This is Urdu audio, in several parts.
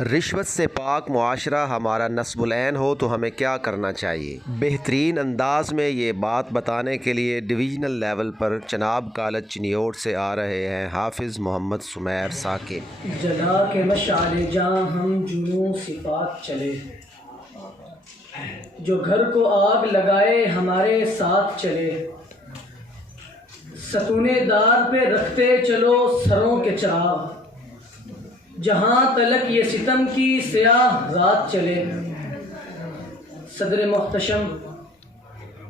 رشوت سے پاک معاشرہ ہمارا نصب العین ہو تو ہمیں کیا کرنا چاہیے؟ بہترین انداز میں یہ بات بتانے کے لیے ڈویژنل لیول پر چناب کالج چنیوٹ سے آ رہے ہیں حافظ محمد سمیر ثاقب۔ جلا کے مشعل جاں ہم جنوں صفات چلے، جو گھر کو آگ لگائے ہمارے ساتھ چلے، ستون دار پہ رکھتے چلو سروں کے چراغ، جہاں تلک یہ ستم کی سیاہ رات چلے۔ صدر محتشم،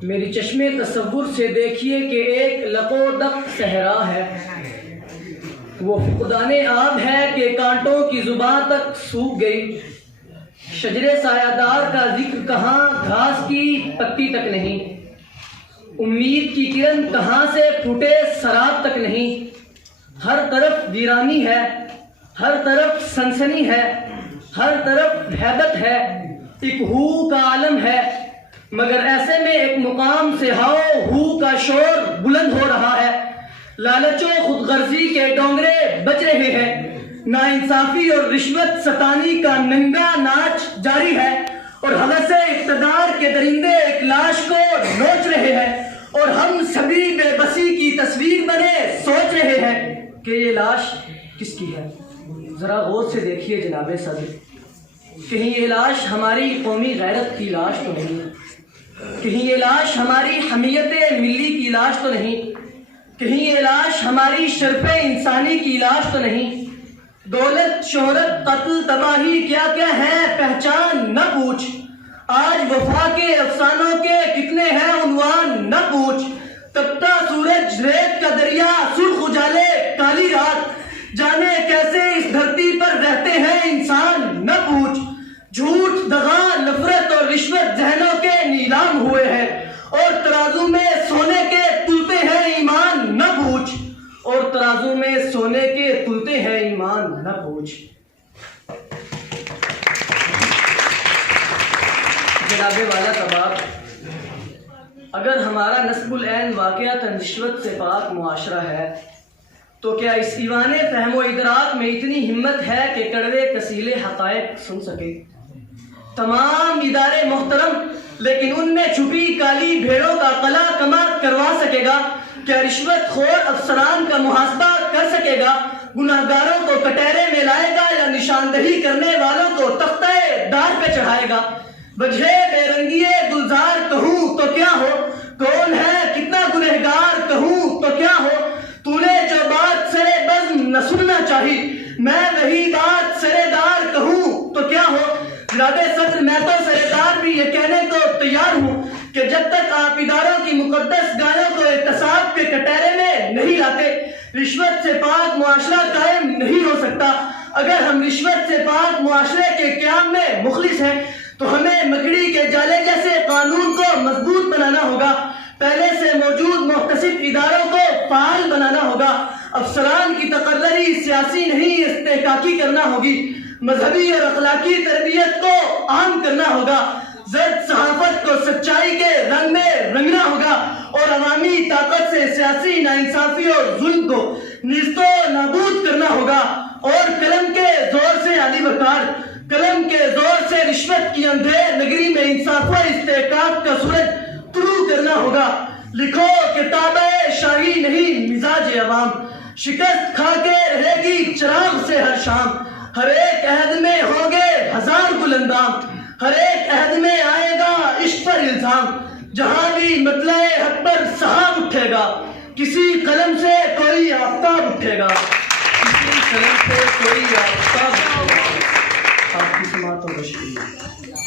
میری چشمے تصور سے دیکھیے کہ ایک لقودق صحرا ہے، وہ فقدان آب ہے کہ کانٹوں کی زباں تک سوکھ گئی، شجر سایہ دار کا ذکر کہاں گھاس کی پتی تک نہیں، امید کی کرن کہاں سے پھوٹے سراب تک نہیں، ہر طرف ویرانی ہے، ہر طرف سنسنی ہے، ہر طرف ہیبت ہے، ایک ہو کا عالم ہے، مگر ایسے میں ایک مقام سے ہاؤ ہو کا شور بلند ہو رہا ہے، لالچ و خود غرضی کے ڈونگرے بج رہے ہیں، ناانصافی اور رشوت ستانی کا ننگا ناچ جاری ہے، اور ہوس اقتدار کے درندے ایک لاش کو نوچ رہے ہیں، اور ہم سبھی بے بسی کی تصویر بنے سوچ رہے ہیں کہ یہ لاش کس کی ہے۔ ذرا غور سے دیکھیے جناب صدر، کہیں یہ لاش ہماری قومی غیرت کی لاش تو نہیں، کہیں یہ لاش ہماری حمیت ملی کی لاش تو نہیں، کہیں یہ لاش ہماری شرف انسانی کی لاش تو نہیں۔ دولت، شہرت، قتل، تباہی کیا کیا ہے پہچان نہ پوچھ، آج وفا کے افسانوں کے کتنے ہیں عنوان نہ پوچھ، تپتا سورج، ریت کا دریا، سرخ اجالے، کالی رات، جانے کیسے اس دھرتی پر رہتے ہیں انسان نہ پوچھ، جھوٹ، دغا، نفرت اور رشوت ذہنوں کے نیلام ہوئے ہیں، اور ترازو میں سونے کے تلتے ہیں ایمان نہ پوچھ، اور ترازو میں سونے کے تلتے ہیں ایمان نہ پوچھ۔ جناب والا کباب، اگر ہمارا نصب العین واقعتاً رشوت سے پاک معاشرہ ہے تو کیا اس ایوان فہم و ادراک میں اتنی ہمت ہے کہ کڑوے کسیلے حقائق سن سکے؟ تمام ادارے محترم، لیکن ان میں چھپی کالی بھیڑوں کا قلع کما کروا سکے گا؟ کیا رشوت خور افسران کا محاسبہ کر سکے گا؟ گناہگاروں کو کٹہرے میں لائے گا یا نشاندہی کرنے والوں کو تختہ دار پہ چڑھائے گا؟ وجہ بے رنگی گلزار کہوں تو کیا ہو، کون ہے کتنا گنہگار کہوں تو کیا ہو، تو نے جو بات سرے بزم نہ سننا چاہی، میں وہی بات سرے دار کہوں تو کیا ہو۔ جناب صدر، میں تو سرے دار بھی یہ کہنے کو تیار ہوں کہ جب تک آپ اداروں کی مقدس گاہوں کو احتساب کے کٹہرے میں نہیں لاتے، رشوت سے پاک معاشرہ قائم نہیں ہو سکتا۔ اگر ہم رشوت سے پاک معاشرے کے قیام میں مخلص ہیں تو ہمیں مکڑی کے جالے جیسے قانون کو مضبوط بنانا ہوگا، پہلے سے موجود محتسب اداروں کو فعال بنانا ہوگا، افسران کی تقرری سیاسی نہیں استحقاقی کرنا ہوگی، مذہبی اور اخلاقی تربیت کو عام کرنا ہوگا، زرد صحافت کو سچائی کے رنگ میں رنگنا ہوگا، اور عوامی طاقت سے سیاسی ناانصافی اور ظلم کو نیست و نابود کرنا ہوگا، اور قلم کے زور سے علی وقار، قلم کے زور سے رشوت کی اندھیر نگری میں انصاف و استحقاق کا سورج طلوع کرنا ہوگا۔ لکھو کتاب شاہی نہیں مزاج عوام، شکست کھا کے رہے گی چراغ سے ہر شام، ہر ایک عہد میں ہوں گے ہزار گل اندام، ہر ایک عہد میں آئے گا عشق پر الزام، جہاں بھی مطلع حق پر سحاب اٹھے گا، کسی قلم سے کوئی آفتاب اٹھے گا، کسی قلم سے کوئی آفتاب اٹھے گا۔ آپ کی سماعت و تشکیل۔